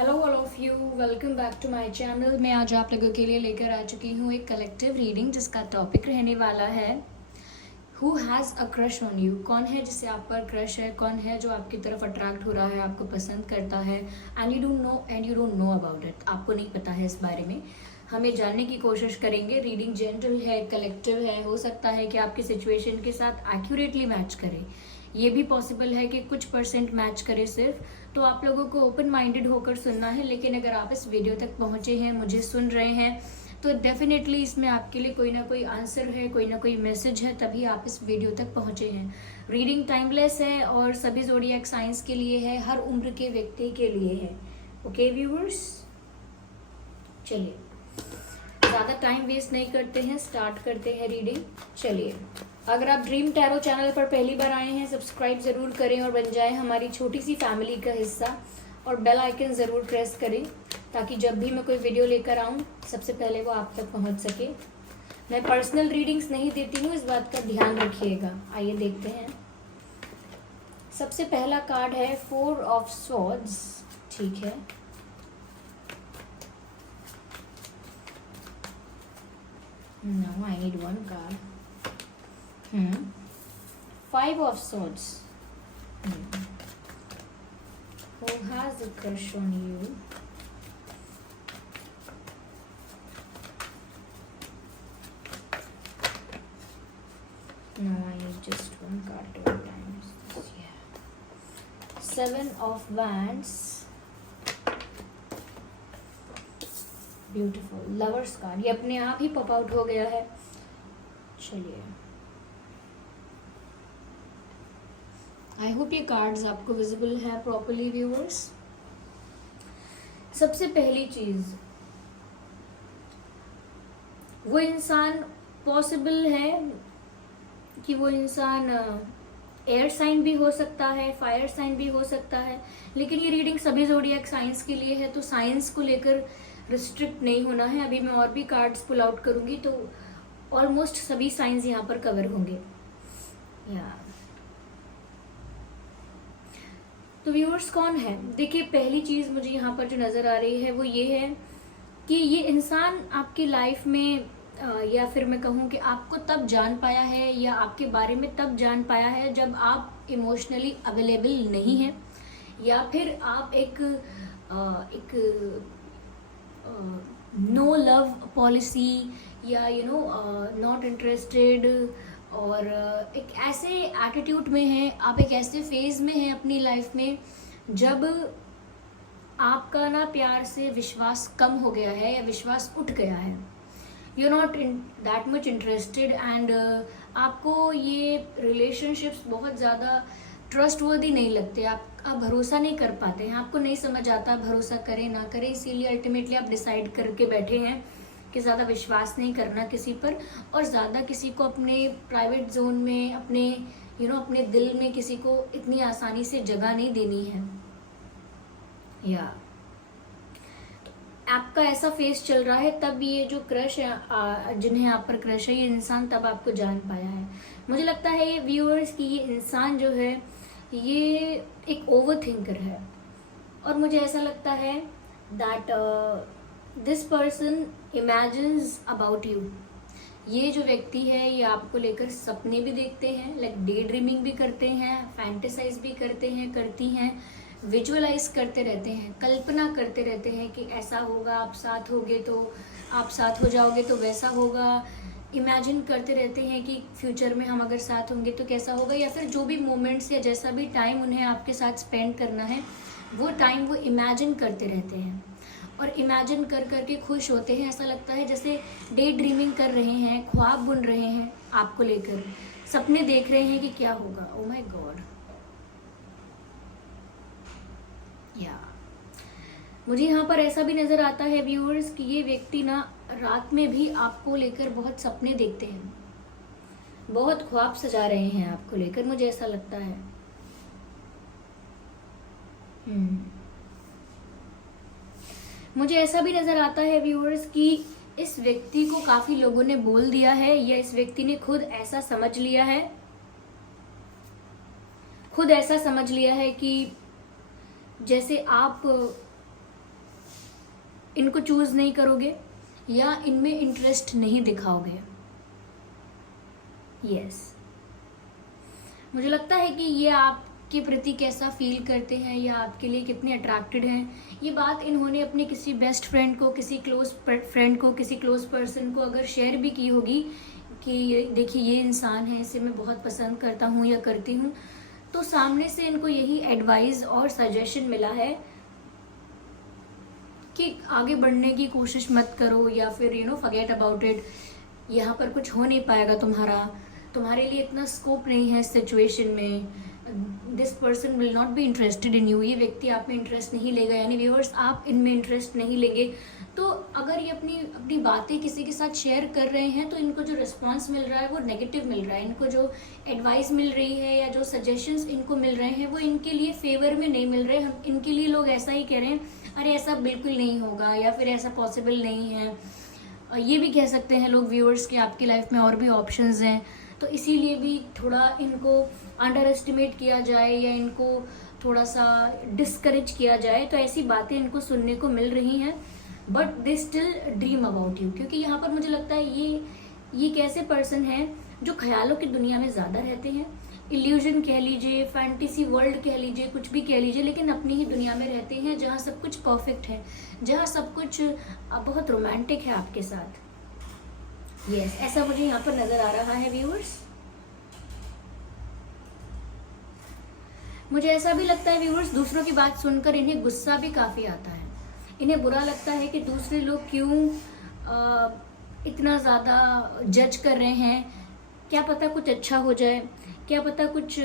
Hello all of you, welcome back to my channel. मैं आज आप लोगों के लिए लेकर आ चुकी हूँ एक कलेक्टिव रीडिंग जिसका टॉपिक रहने वाला है who has a crush on you. कौन है जिससे आप पर क्रश है, कौन है जो आपकी तरफ अट्रैक्ट हो रहा है, आपको पसंद करता है and you don't know about it. आपको नहीं पता है इस बारे में। हमें जानने की कोशिश करेंगे। रीडिंग जनरल है, कलेक्टिव है, हो सकता है कि आपकी सिचुएशन के साथ एक्यूरेटली मैच करे। ये भी पॉसिबल है कि कुछ परसेंट मैच करे सिर्फ। तो आप लोगों को ओपन माइंडेड होकर सुनना है। लेकिन अगर आप इस वीडियो तक पहुंचे हैं, मुझे सुन रहे हैं, तो डेफिनेटली इसमें आपके लिए कोई ना कोई आंसर है, कोई ना कोई मैसेज है, तभी आप इस वीडियो तक पहुंचे हैं। रीडिंग टाइमलेस है और सभी ज़ोडिएक साइंस के लिए है, हर उम्र के व्यक्ति के लिए है। ओके व्यूअर्स, चलिए ज़्यादा टाइम वेस्ट नहीं करते हैं, स्टार्ट करते हैं रीडिंग। चलिए, अगर आप ड्रीम टैरो चैनल पर पहली बार आए हैं, सब्सक्राइब ज़रूर करें और बन जाए हमारी छोटी सी फैमिली का हिस्सा, और बेल आइकन ज़रूर प्रेस करें ताकि जब भी मैं कोई वीडियो लेकर आऊँ सबसे पहले वो आप तक पहुँच सके। मैं पर्सनल रीडिंग्स नहीं देती हूँ, इस बात का ध्यान रखिएगा। आइए देखते हैं। सबसे पहला कार्ड है 4 ऑफ स्वॉर्ड्स। ठीक है, now I need one card. 5 of swords. Who has a crush on you? No, I need just one card at a time. Yeah. 7 of wands. Beautiful lovers card, ये अपने आप ही pop out हो गया है। चलिए, I hope ये cards आपको visible है प्रॉपरली व्यूअर्स। सबसे पहली चीज, वो इंसान पॉसिबल है कि वो इंसान एयर साइन भी हो सकता है, फायर साइन भी हो सकता है, लेकिन ये रीडिंग सभी ज़ोडिएक साइंस के लिए है, तो साइंस को लेकर रिस्ट्रिक्ट नहीं होना है। अभी मैं और भी कार्ड्स पुल आउट करूंगी तो ऑलमोस्ट सभी साइंस यहाँ पर कवर होंगे। या तो व्यूअर्स कौन है, देखिए पहली चीज मुझे यहाँ पर जो नजर आ रही है वो ये है कि ये इंसान आपकी लाइफ में या फिर मैं कहूँ कि आपको तब जान पाया है या आपके बारे में तब जान पाया है जब आप इमोशनली अवेलेबल नहीं हैं, या फिर आप एक नो लव पॉलिसी या नॉट इंटरेस्टेड, और एक ऐसे एटीट्यूड में है, आप एक ऐसे फेज में हैं अपनी लाइफ में जब आपका ना प्यार से विश्वास कम हो गया है या विश्वास उठ गया है। You are not that much interested and आपको ये रिलेशनशिप्स बहुत ज़्यादा ट्रस्ट वर्दी नहीं लगते, आप भरोसा नहीं कर पाते हैं, आपको नहीं समझ आता भरोसा करें ना करें, इसीलिए अल्टीमेटली आप डिसाइड करके बैठे हैं कि ज़्यादा विश्वास नहीं करना किसी पर, और ज़्यादा किसी को अपने प्राइवेट जोन में, अपने अपने दिल में किसी को इतनी आसानी से जगह नहीं देनी है। या आपका ऐसा फेस चल रहा है, तब ये जो क्रश है, जिन्हें आप पर क्रश है, ये इंसान तब आपको जान पाया है। मुझे लगता है व्यूअर्स कि ये इंसान जो है ये एक ओवर थिंकर है, और मुझे ऐसा लगता है that this person imagines about you. ये जो व्यक्ति है ये आपको लेकर सपने भी देखते हैं, लाइक डे ड्रीमिंग भी करते हैं, फैंटेसाइज भी करते हैं, करती हैं, विजुअलाइज करते रहते हैं, कल्पना करते रहते हैं कि ऐसा होगा, आप साथ होगे तो, आप साथ हो जाओगे तो वैसा होगा। इमेजिन करते रहते हैं कि फ्यूचर में हम अगर साथ होंगे तो कैसा होगा, या फिर जो भी मोमेंट्स या जैसा भी टाइम उन्हें आपके साथ स्पेंड करना है वो टाइम वो इमेजिन करते रहते हैं, और इमेजिन कर करके खुश होते हैं। ऐसा लगता है जैसे डे ड्रीमिंग कर रहे हैं, ख्वाब बुन रहे हैं, आपको लेकर सपने देख रहे हैं कि क्या होगा। ओ माय गॉड, या मुझे यहाँ पर ऐसा भी नजर आता है व्यूअर्स कि ये व्यक्ति ना रात में भी आपको लेकर बहुत सपने देखते हैं, बहुत ख्वाब सजा रहे हैं आपको लेकर, मुझे ऐसा लगता है। मुझे ऐसा भी नजर आता है व्यूअर्स कि इस व्यक्ति को काफी लोगों ने बोल दिया है, या इस व्यक्ति ने खुद ऐसा समझ लिया है, खुद ऐसा समझ लिया है कि जैसे आप इनको चूज नहीं करोगे या इनमें इंटरेस्ट नहीं दिखाओगे। यस, मुझे लगता है कि ये आपके प्रति कैसा फील करते हैं या आपके लिए कितने अट्रैक्टेड हैं, ये बात इन्होंने अपने किसी बेस्ट फ्रेंड को, किसी क्लोज फ्रेंड को, किसी क्लोज पर्सन को अगर शेयर भी की होगी कि देखिए ये इंसान है, इसे मैं बहुत पसंद करता हूँ या करती हूँ, तो सामने से इनको यही एडवाइस और सजेशन मिला है कि आगे बढ़ने की कोशिश मत करो या फिर फॉरगेट अबाउट इट, यहाँ पर कुछ हो नहीं पाएगा तुम्हारे लिए इतना स्कोप नहीं है इस सिचुएशन में, this person will not be interested in you, ये व्यक्ति आप में इंटरेस्ट नहीं लेगा, यानी व्यूअर्स आप इनमें इंटरेस्ट नहीं लेंगे। तो अगर ये अपनी बातें किसी के साथ शेयर कर रहे हैं तो इनको जो रिस्पांस मिल रहा है वो नेगेटिव मिल रहा है, इनको जो एडवाइस मिल रही है या जो सजेशंस इनको मिल रहे हैं वो इनके लिए फेवर में नहीं मिल रहे। इनके लिए लोग ऐसा ही कह रहे हैं, अरे ऐसा बिल्कुल नहीं होगा या फिर ऐसा पॉसिबल नहीं है। ये भी कह सकते हैं लोग व्यूअर्स कि आपकी लाइफ में और भी ऑप्शंस हैं, तो इसीलिए भी थोड़ा इनको अंडर एस्टिमेट किया जाए या इनको थोड़ा सा डिस्करेज किया जाए, तो ऐसी बातें इनको सुनने को मिल रही हैं। But they still dream about you, क्योंकि यहाँ पर मुझे लगता है ये एक ऐसे पर्सन हैं जो ख्यालों की दुनिया में ज़्यादा रहते हैं, इल्यूजन कह लीजिए, फैंटेसी वर्ल्ड कह लीजिए, कुछ भी कह लीजिए, लेकिन अपनी ही दुनिया में रहते हैं जहाँ सब कुछ परफेक्ट है, जहाँ सब कुछ बहुत रोमांटिक है आपके साथ। यस, ऐसा मुझे यहाँ पर नजर आ रहा है व्यूअर्स। मुझे ऐसा भी लगता है व्यूअर्स, दूसरों की बात सुनकर इन्हें गुस्सा भी काफी आता है, इन्हें बुरा लगता है कि दूसरे लोग क्यों इतना ज्यादा जज कर रहे हैं, क्या पता कुछ अच्छा हो जाए, क्या पता कुछ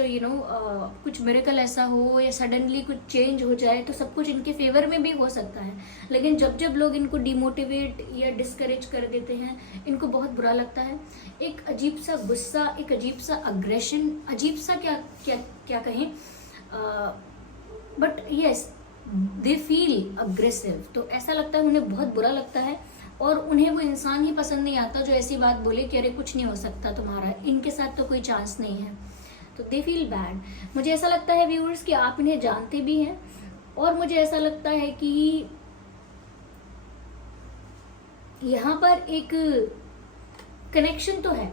कुछ मिरेकल ऐसा हो या सडनली कुछ चेंज हो जाए तो सब कुछ इनके फेवर में भी हो सकता है। लेकिन जब लोग इनको डिमोटिवेट या डिस्करेज कर देते हैं इनको बहुत बुरा लगता है। एक अजीब सा गुस्सा, एक अजीब सा अग्रेशन, अजीब सा क्या कहें, but yes they feel aggressive. तो ऐसा लगता है उन्हें बहुत बुरा लगता है और उन्हें वो इंसान ही पसंद नहीं आता जो ऐसी बात बोले कि अरे कुछ नहीं हो सकता तुम्हारा, इनके साथ तो कोई चांस नहीं है, तो दे फील बैड। मुझे ऐसा लगता है व्यूअर्स कि आप इन्हें जानते भी हैं और मुझे ऐसा लगता है कि यहाँ पर एक कनेक्शन तो है,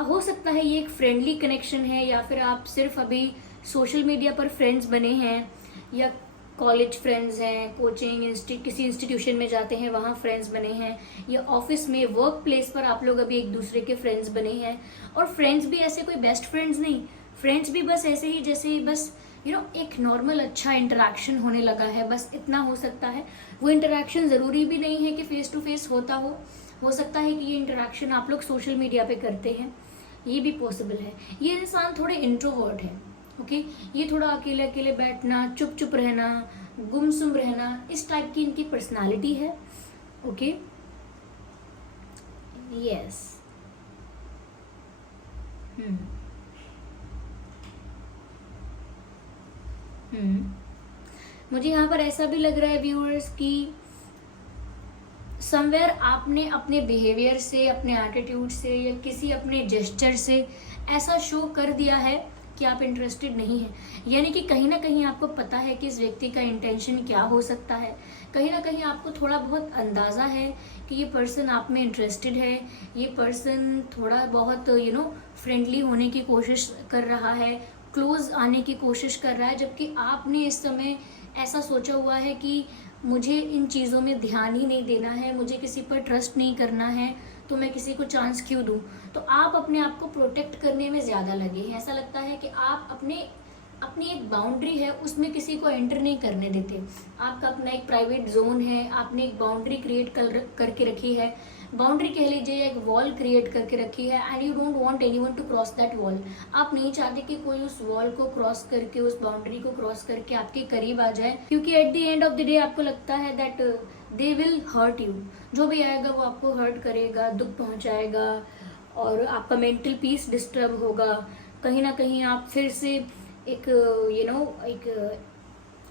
हो सकता है ये एक फ्रेंडली कनेक्शन है या फिर आप सिर्फ अभी सोशल मीडिया पर फ्रेंड्स बने हैं या कॉलेज फ्रेंड्स हैं, कोचिंग किसी इंस्टीट्यूशन में जाते हैं वहाँ फ्रेंड्स बने हैं, या ऑफिस में वर्क प्लेस पर आप लोग अभी एक दूसरे के फ्रेंड्स बने हैं। और फ्रेंड्स भी ऐसे कोई बेस्ट फ्रेंड्स नहीं, फ्रेंड्स भी बस ऐसे ही जैसे बस एक नॉर्मल अच्छा इंटरेक्शन होने लगा है, बस इतना हो सकता है। वो इंटरेक्शन ज़रूरी भी नहीं है कि फेस टू फेस होता हो सकता है कि ये इंटरेक्शन आप लोग सोशल मीडिया पे करते हैं, ये भी पॉसिबल है। ये इंसान थोड़े इंट्रोवर्ट है, ओके, ये थोड़ा अकेले अकेले बैठना, चुप चुप रहना, गुमसुम रहना, इस टाइप की इनकी पर्सनालिटी है, ओके। यस, मुझे यहाँ पर ऐसा भी लग रहा है व्यूअर्स कि समवेयर आपने अपने बिहेवियर से, अपने एटीट्यूड से या किसी अपने जेस्चर से ऐसा शो कर दिया है कि आप इंटरेस्टेड नहीं हैं, यानी कि कहीं ना कहीं आपको पता है कि इस व्यक्ति का इंटेंशन क्या हो सकता है, कहीं ना कहीं आपको थोड़ा बहुत अंदाज़ा है कि ये पर्सन आप में इंटरेस्टेड है, ये पर्सन थोड़ा बहुत फ्रेंडली होने की कोशिश कर रहा है, क्लोज आने की कोशिश कर रहा है, जबकि आपने इस समय ऐसा सोचा हुआ है कि मुझे इन चीज़ों में ध्यान ही नहीं देना है, मुझे किसी पर ट्रस्ट नहीं करना है, तो मैं किसी को चांस क्यों दूं। तो आप अपने आप को प्रोटेक्ट करने में ज़्यादा लगे हैं। ऐसा लगता है कि आप अपनी एक बाउंड्री है उसमें किसी को एंटर नहीं करने देते। आपका अपना एक प्राइवेट जोन है, आपने एक बाउंड्री क्रिएट करके रखी है, बाउंड्री कह लीजिए, एक वॉल क्रिएट करके रखी है, and you don't want anyone to cross that wall. आप नहीं चाहते कि कोई उस वॉल को क्रॉस करके, उस बाउंड्री को क्रॉस करके आपके करीब आ जाए, क्योंकि at the end of the day आपको लगता है that they will hurt you. जो भी आएगा वो आपको हर्ट करेगा, दुख पहुंचाएगा और आपका मेंटल पीस डिस्टर्ब होगा। कहीं ना कहीं आप फिर से एक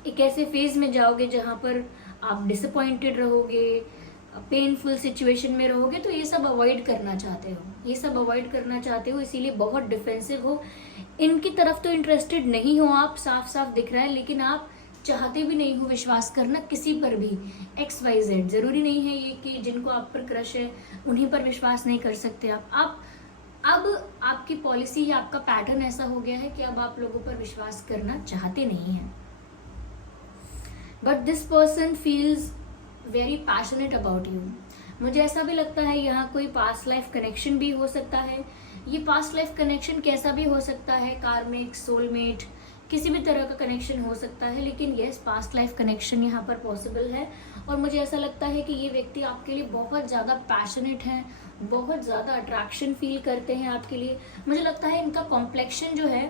एक ऐसे फेज में जाओगे जहाँ पर आप डिसअपॉइंटेड रहोगे, पेनफुल सिचुएशन में रहोगे। तो ये सब अवॉइड करना चाहते हो, ये सब अवॉइड करना चाहते हो, इसीलिए बहुत डिफेंसिव हो। इनकी तरफ तो इंटरेस्टेड नहीं हो आप, साफ साफ दिख रहा है, लेकिन आप चाहते भी नहीं हो विश्वास करना किसी पर भी, XYZ। जरूरी नहीं है ये कि जिनको आप पर क्रश है उन्हीं पर विश्वास नहीं कर सकते आप अब आपकी पॉलिसी या आपका पैटर्न ऐसा हो गया है कि अब आप लोगों पर विश्वास करना चाहते नहीं हैं। But this person feels very passionate about you. मुझे ऐसा भी लगता है यहाँ कोई पास्ट लाइफ कनेक्शन भी हो सकता है। ये पास्ट लाइफ कनेक्शन कैसा भी हो सकता है, कार्मिक, सोलमेट, किसी भी तरह का कनेक्शन हो सकता है, लेकिन यस, पास्ट लाइफ कनेक्शन यहाँ पर पॉसिबल है। और मुझे ऐसा लगता है कि ये व्यक्ति आपके लिए बहुत ज़्यादा पैशनेट हैं, बहुत ज़्यादा अट्रैक्शन फील करते हैं आपके लिए। मुझे लगता है इनका कॉम्प्लेक्शन जो है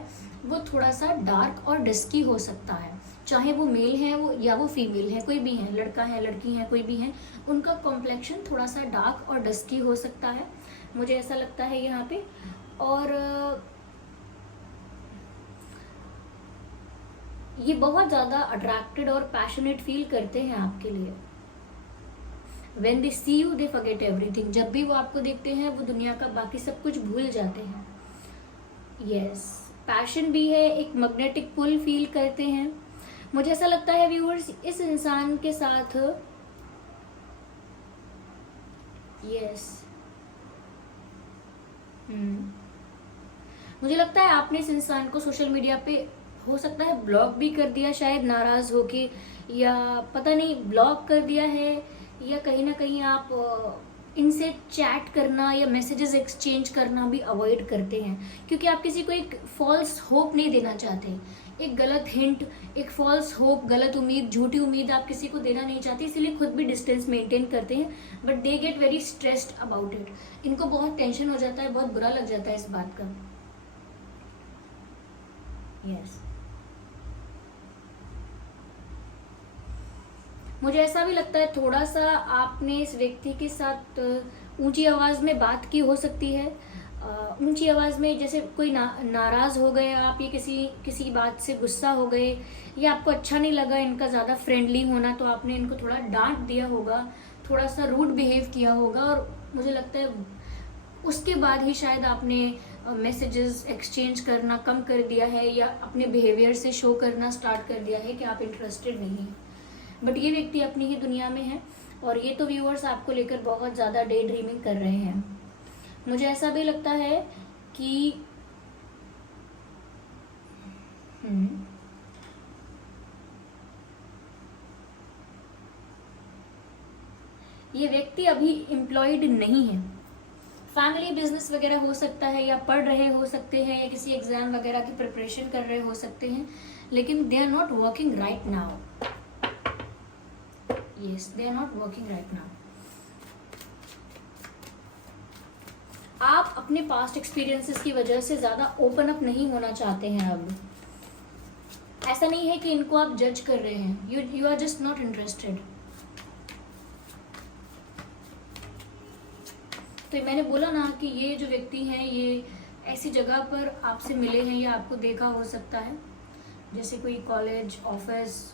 वो थोड़ा सा डार्क और डस्की हो सकता है, चाहे वो मेल है वो या वो फीमेल है, कोई भी है, लड़का है लड़की है, कोई भी है, उनका कॉम्प्लेक्शन थोड़ा सा डार्क और डस्की हो सकता है, मुझे ऐसा लगता है यहाँ पे। और ये बहुत ज़्यादा अट्रैक्टेड और पैशनेट फील करते हैं आपके लिए। When they see you, they forget everything। जब भी वो आपको देखते हैं वो दुनिया का बाकी सब कुछ भूल जाते हैं। यस, पैशन भी है, एक मैग्नेटिक पुल फील करते हैं। मुझे ऐसा लगता है व्यूअर्स, इस इंसान के साथ यस मुझे लगता है आपने इस इंसान को सोशल मीडिया पे हो सकता है ब्लॉक भी कर दिया, शायद नाराज होके, या पता नहीं ब्लॉक कर दिया है, या कहीं ना कहीं आप इनसे चैट करना या मैसेजेस एक्सचेंज करना भी अवॉइड करते हैं, क्योंकि आप किसी को एक फॉल्स होप नहीं देना चाहते। एक गलत हिंट, एक फॉल्स होप, गलत उम्मीद, झूठी उम्मीद आप किसी को देना नहीं चाहते, इसीलिए खुद भी डिस्टेंस मेंटेन करते हैं। But they get very stressed about it. इनको बहुत टेंशन हो जाता है, बहुत बुरा लग जाता है इस बात का। यस, मुझे ऐसा भी लगता है थोड़ा सा आपने इस व्यक्ति के साथ ऊंची आवाज में बात की हो सकती है। ऊंची आवाज में, जैसे कोई नाराज हो गए आप, ये किसी बात से गुस्सा हो गए, या आपको अच्छा नहीं लगा इनका ज़्यादा फ्रेंडली होना, तो आपने इनको थोड़ा डांट दिया होगा, थोड़ा सा रूड बिहेव किया होगा। और मुझे लगता है उसके बाद ही शायद आपने मैसेजेस एक्सचेंज करना कम कर दिया है, या अपने बिहेवियर से शो करना स्टार्ट कर दिया है कि आप इंटरेस्टेड नहीं हैं। बट ये व्यक्ति अपनी ही दुनिया में है, और ये तो व्यूअर्स आपको लेकर बहुत ज़्यादा डे ड्रीमिंग कर रहे हैं। मुझे ऐसा भी लगता है कि ये व्यक्ति अभी एम्प्लॉयड नहीं है। फैमिली बिजनेस वगैरह हो सकता है, या पढ़ रहे हो सकते हैं, या किसी एग्जाम वगैरह की प्रिपरेशन कर रहे हो सकते हैं, लेकिन they are not working right now. Yes, they are not working right now. आप अपने पास्ट एक्सपीरियंसेस की वजह से ज़्यादा ओपन अप नहीं होना चाहते हैं अब। ऐसा नहीं है कि इनको आप जज कर रहे हैं, you are just not interested. तो मैंने बोला ना कि ये जो व्यक्ति हैं ये ऐसी जगह पर आपसे मिले हैं या आपको देखा हो सकता है, जैसे कोई कॉलेज, ऑफिस।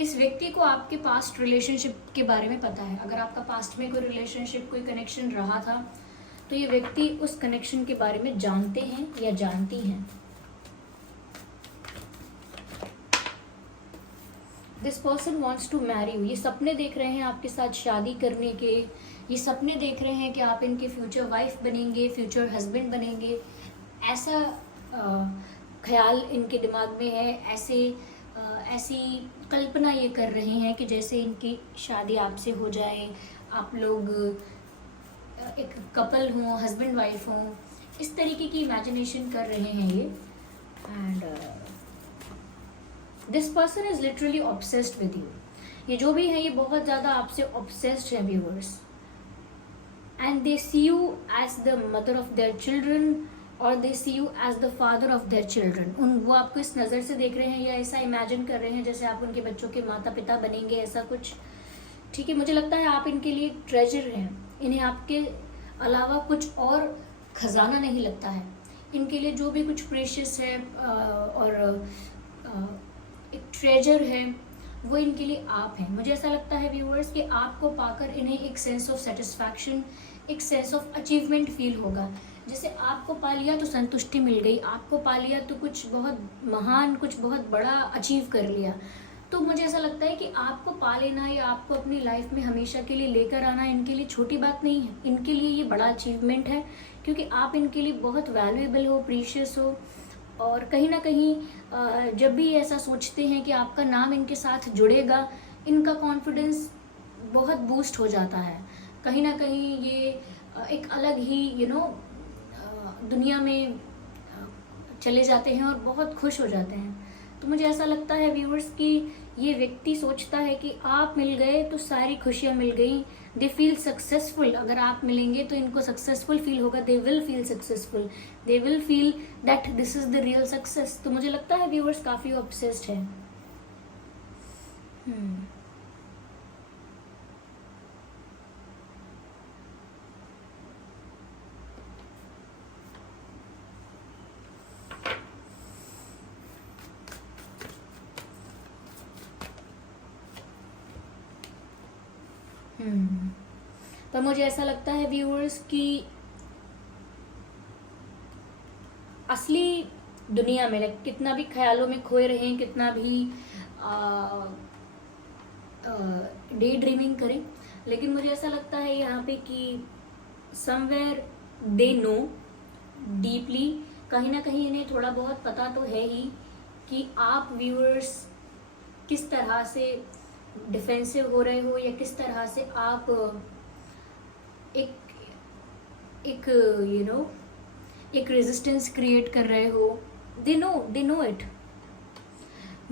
इस व्यक्ति को आपके पास्ट रिलेशनशिप के बारे में पता है। अगर आपका पास्ट में कोई रिलेशनशिप, कोई कनेक्शन रहा था, तो ये व्यक्ति उस कनेक्शन के बारे में जानते हैं या जानती हैं। This person wants to marry you. ये सपने देख रहे हैं आपके साथ शादी करने के, ये सपने देख रहे हैं कि आप इनके फ्यूचर वाइफ बनेंगे, फ्यूचर हस्बैंड बनेंगे। ऐसा ख्याल इनके दिमाग में है, ऐसी कल्पना ये कर रहे हैं कि जैसे इनकी शादी आपसे हो जाए, आप लोग एक कपल हों, हस्बैंड वाइफ हों, इस तरीके की इमेजिनेशन कर रहे हैं ये। And this person is literally obsessed with you. ये जो भी है ये बहुत ज़्यादा आपसे ऑब्सेस्ड है viewers. And they see you as the mother of their children, और they see you as the father of their children. वो आपको इस नज़र से देख रहे हैं या ऐसा इमेजिन कर रहे हैं जैसे आप उनके बच्चों के माता पिता बनेंगे, ऐसा कुछ। ठीक है, मुझे लगता है आप इनके लिए ट्रेजर हैं। इन्हें आपके अलावा कुछ और खजाना नहीं लगता है। इनके लिए जो भी कुछ प्रेशियस है और एक ट्रेजर है, वो इनके लिए आप हैं। मुझे ऐसा लगता है व्यूअर्स कि आपको पाकर इन्हें एक सेंस ऑफ सेटिस्फैक्शन, एक सेंस ऑफ अचीवमेंट फील होगा। जैसे आपको पा लिया तो संतुष्टि मिल गई, आपको पा लिया तो कुछ बहुत महान, कुछ बहुत बड़ा अचीव कर लिया। तो मुझे ऐसा लगता है कि आपको पा लेना या आपको अपनी लाइफ में हमेशा के लिए लेकर आना इनके लिए छोटी बात नहीं है, इनके लिए ये बड़ा अचीवमेंट है, क्योंकि आप इनके लिए बहुत वैल्यूएबल हो, प्रीशियस हो। और कहीं ना कहीं जब भी ऐसा सोचते हैं कि आपका नाम इनके साथ जुड़ेगा, इनका कॉन्फिडेंस बहुत बूस्ट हो जाता है। कहीं ना कहीं ये एक अलग ही दुनिया में चले जाते हैं और बहुत खुश हो जाते हैं। तो मुझे ऐसा लगता है व्यूअर्स कि ये व्यक्ति सोचता है कि आप मिल गए तो सारी खुशियाँ मिल गई, दे फील सक्सेसफुल। अगर आप मिलेंगे तो इनको सक्सेसफुल फील होगा, they will feel successful, they will feel that this is the real success. तो मुझे लगता है व्यूअर्स काफ़ी ऑब्सेस्ड है। पर मुझे ऐसा लगता है व्यूअर्स कि असली दुनिया में कितना भी ख्यालों में खोए रहें, कितना भी डे ड्रीमिंग करें, लेकिन मुझे ऐसा लगता है यहाँ पे कि समवेयर दे नो डीपली, कहीं ना कहीं इन्हें थोड़ा बहुत पता तो है ही कि आप व्यूअर्स किस तरह से डिफेंसिव हो रहे हो या किस तरह से आप एक एक एक रेजिस्टेंस क्रिएट कर रहे हो। They know it,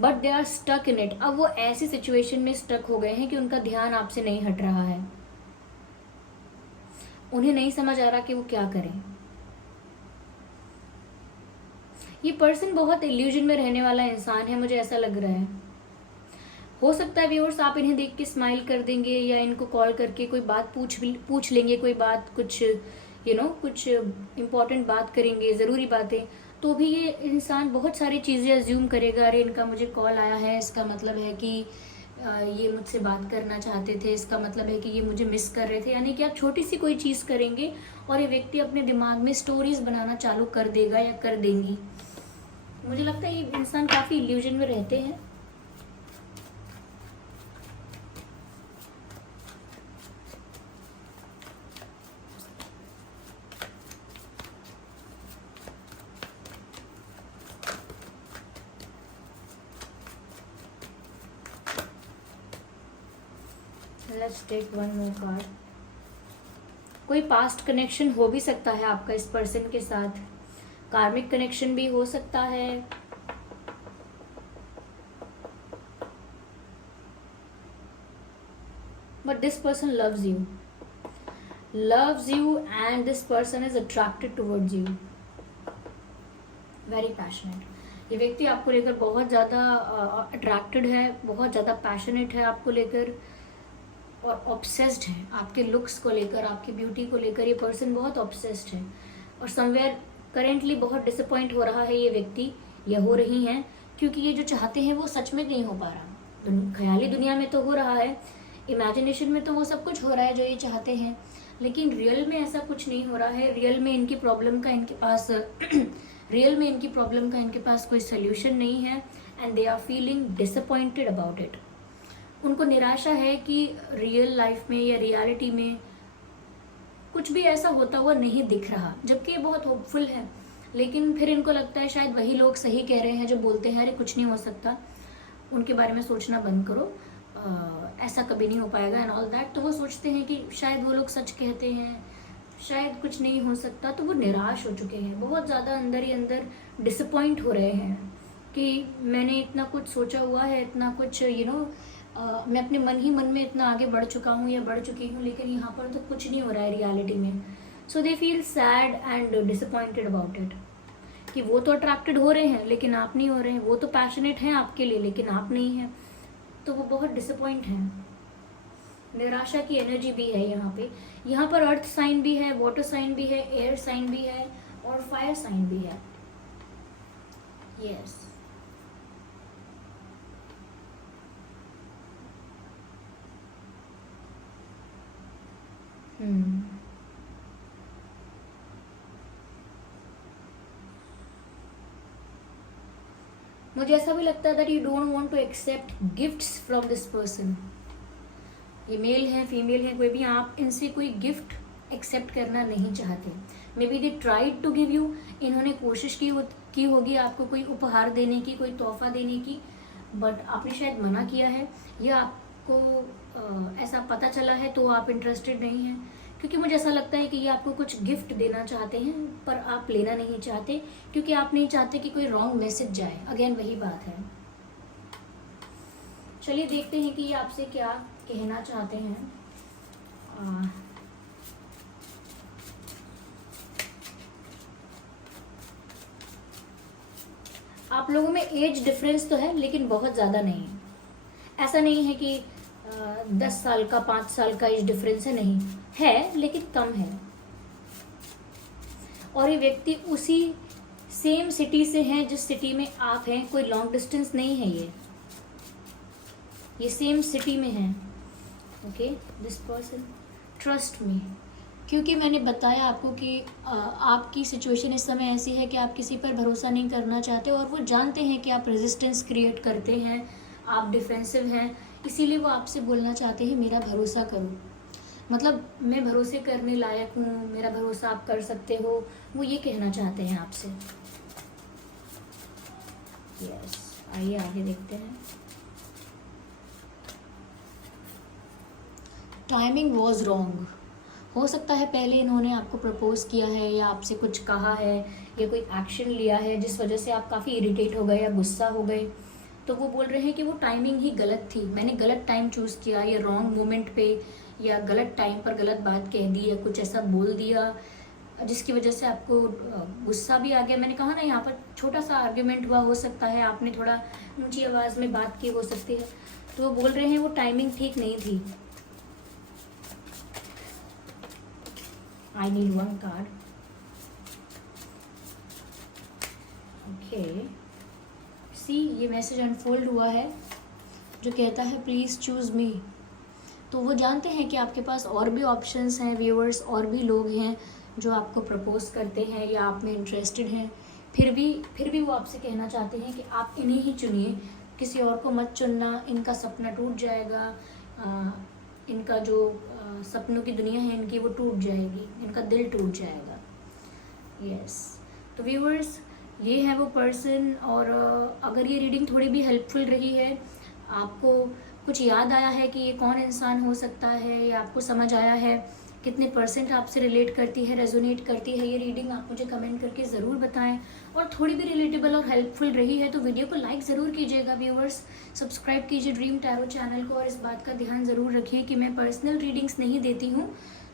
but they are stuck in it. अब वो ऐसी सिचुएशन में स्टक हो गए हैं कि उनका ध्यान आपसे नहीं हट रहा है, उन्हें नहीं समझ आ रहा कि वो क्या करें। ये पर्सन बहुत इल्यूजन में रहने वाला इंसान है, मुझे ऐसा लग रहा है। हो सकता है व्यूअर्स आप इन्हें देख के स्माइल कर देंगे या इनको कॉल करके कोई बात पूछ लेंगे, कोई बात कुछ कुछ इम्पोर्टेंट बात करेंगे, ज़रूरी बातें, तो भी ये इंसान बहुत सारी चीज़ें अज्यूम करेगा। अरे इनका मुझे कॉल आया है, इसका मतलब है कि ये मुझसे बात करना चाहते थे, इसका मतलब है कि ये मुझे मिस कर रहे थे। यानी कि आप छोटी सी कोई चीज़ करेंगे और ये व्यक्ति अपने दिमाग में स्टोरीज बनाना चालू कर देगा या कर देंगी। मुझे लगता है ये इंसान काफ़ी इल्यूजन में रहते हैं। Let's take one more card. कोई पास्ट कनेक्शन हो भी सकता है आपका इस पर्सन के साथ, कार्मिक कनेक्शन भी हो सकता है। But this person loves you and this person is attracted towards you, very passionate. ये व्यक्ति आपको लेकर बहुत ज़्यादा अट्रैक्टेड है, बहुत ज़्यादा पैशनेट है आपको लेकर, और ऑब्सेस्ड है आपके लुक्स को लेकर, आपकी ब्यूटी को लेकर। ये पर्सन बहुत ऑब्सेस्ड है और समवेयर करेंटली बहुत डिसअपॉइंट हो रहा है ये व्यक्ति, या हो रही हैं, क्योंकि ये जो चाहते हैं वो सच में नहीं हो पा रहा। ख्याली दुनिया में तो हो रहा है, इमेजिनेशन में तो वो सब कुछ हो रहा है जो ये चाहते हैं, लेकिन रियल में ऐसा कुछ नहीं हो रहा है। रियल में इनकी प्रॉब्लम का इनके पास कोई सोल्यूशन नहीं है, and they are feeling disappointed about it. उनको निराशा है कि रियल लाइफ में या रियलिटी में कुछ भी ऐसा होता हुआ नहीं दिख रहा, जबकि ये बहुत होपफुल है। लेकिन फिर इनको लगता है शायद वही लोग सही कह रहे हैं जो बोलते हैं अरे कुछ नहीं हो सकता, उनके बारे में सोचना बंद करो, ऐसा कभी नहीं हो पाएगा एंड ऑल दैट। तो वो सोचते हैं कि शायद वो लोग सच कहते हैं, शायद कुछ नहीं हो सकता। तो वो निराश हो चुके हैं, बहुत ज़्यादा अंदर ही अंदर डिसअपॉइंट हो रहे हैं कि मैंने इतना कुछ सोचा हुआ है, इतना कुछ मैं अपने मन ही मन में इतना आगे बढ़ चुका हूँ या बढ़ चुकी हूँ, लेकिन यहाँ पर तो कुछ नहीं हो रहा है रियलिटी में। So they feel sad and disappointed about it, कि वो तो अट्रैक्टेड हो रहे हैं लेकिन आप नहीं हो रहे हैं, वो तो पैशनेट हैं आपके लिए लेकिन आप नहीं हैं। तो वो बहुत डिसअपॉइंट हैं, निराशा की एनर्जी भी है यहाँ पे। यहाँ पर अर्थ साइन भी है, वाटर साइन भी है, एयर साइन भी है और फायर साइन भी है। यस मुझे ऐसा भी लगता है that you don't want to accept gifts from this person. ये मेल है फीमेल है कोई भी, आप इनसे कोई गिफ्ट एक्सेप्ट करना नहीं चाहते। Maybe they tried to give you, इन्होंने कोशिश की होगी आपको कोई उपहार देने की, कोई तोहफा देने की, बट आपने शायद मना किया है, या आपको ऐसा पता चला है तो आप इंटरेस्टेड नहीं हैं। क्योंकि मुझे ऐसा लगता है कि ये आपको कुछ गिफ्ट देना चाहते हैं पर आप लेना नहीं चाहते, क्योंकि आप नहीं चाहते कि कोई रॉन्ग मैसेज जाए। अगेन वही बात है। चलिए देखते हैं कि ये आपसे क्या कहना चाहते हैं। आप लोगों में एज डिफरेंस तो है लेकिन बहुत ज़्यादा नहीं है। ऐसा नहीं है कि 10 साल का 5 साल का एज डिफरेंस है, नहीं है लेकिन कम है। और ये व्यक्ति उसी सेम सिटी से हैं जिस सिटी में आप हैं, कोई लॉन्ग डिस्टेंस नहीं है। ये सेम सिटी में है। Okay, this person trust me, क्योंकि मैंने बताया आपको कि आपकी सिचुएशन इस समय ऐसी है कि आप किसी पर भरोसा नहीं करना चाहते, और वो जानते हैं कि आप रेजिस्टेंस क्रिएट करते हैं, आप डिफेंसिव हैं, इसीलिए वो आपसे बोलना चाहते हैं मेरा भरोसा करो। मतलब मैं भरोसे करने लायक हूँ, मेरा भरोसा आप कर सकते हो, वो ये कहना चाहते हैं आपसे। यस, आइए आगे देखते हैं। Timing was wrong. हो सकता है पहले इन्होंने आपको प्रपोज किया है या आपसे कुछ कहा है या कोई एक्शन लिया है जिस वजह से आप काफ़ी इरिटेट हो गए या गुस्सा हो गए, तो वो बोल रहे हैं कि वो टाइमिंग ही गलत थी, मैंने गलत टाइम चूज़ किया, या रॉन्ग मोमेंट पे या गलत टाइम पर गलत बात कह दी या कुछ ऐसा बोल दिया जिसकी वजह से आपको गुस्सा भी आ गया। मैंने कहा ना, यहाँ पर छोटा सा आर्ग्यूमेंट हुआ हो सकता है, आपने थोड़ा ऊंची आवाज़ में बात की हो सकती है, तो वो बोल रहे हैं वो टाइमिंग ठीक नहीं थी। I need one card. Okay, see ये मैसेज अनफोल्ड हुआ है जो कहता है प्लीज़ चूज़ मी। तो वो जानते हैं कि आपके पास और भी ऑप्शंस हैं व्यूअर्स, और भी लोग हैं जो आपको प्रपोज करते हैं या आप में इंटरेस्टेड हैं, फिर भी वो आपसे कहना चाहते हैं कि आप इन्हें ही चुनिए, किसी और को मत चुनना, इनका सपना टूट जाएगा, इनका जो सपनों की दुनिया है इनकी वो टूट जाएगी, इनका दिल टूट जाएगा। यस, तो व्यूअर्स ये है वो पर्सन। और अगर ये रीडिंग थोड़ी भी हेल्पफुल रही है, आपको कुछ याद आया है कि ये कौन इंसान हो सकता है, या आपको समझ आया है कितने % आपसे रिलेट करती है, रेजोनेट करती है ये रीडिंग, आप मुझे कमेंट करके ज़रूर बताएं। और थोड़ी भी रिलेटेबल और हेल्पफुल रही है तो वीडियो को लाइक ज़रूर कीजिएगा व्यूअर्स, सब्सक्राइब कीजिए ड्रीम टैरो चैनल को, और इस बात का ध्यान ज़रूर रखिए कि मैं पर्सनल रीडिंग्स नहीं देती हूँ,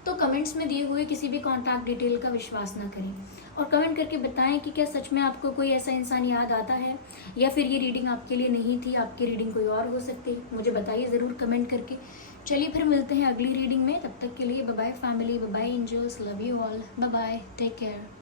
तो कमेंट्स में दिए हुए किसी भी कॉन्टैक्ट डिटेल का विश्वास ना करें। और कमेंट करके बताएं कि क्या सच में आपको कोई ऐसा इंसान याद आता है, या फिर ये रीडिंग आपके लिए नहीं थी, आपकी रीडिंग कोई और हो सकती है। मुझे बताइए ज़रूर कमेंट करके। चलिए फिर मिलते हैं अगली रीडिंग में, तब तक के लिए bye bye family, bye bye angels, love you all, bye bye, take care.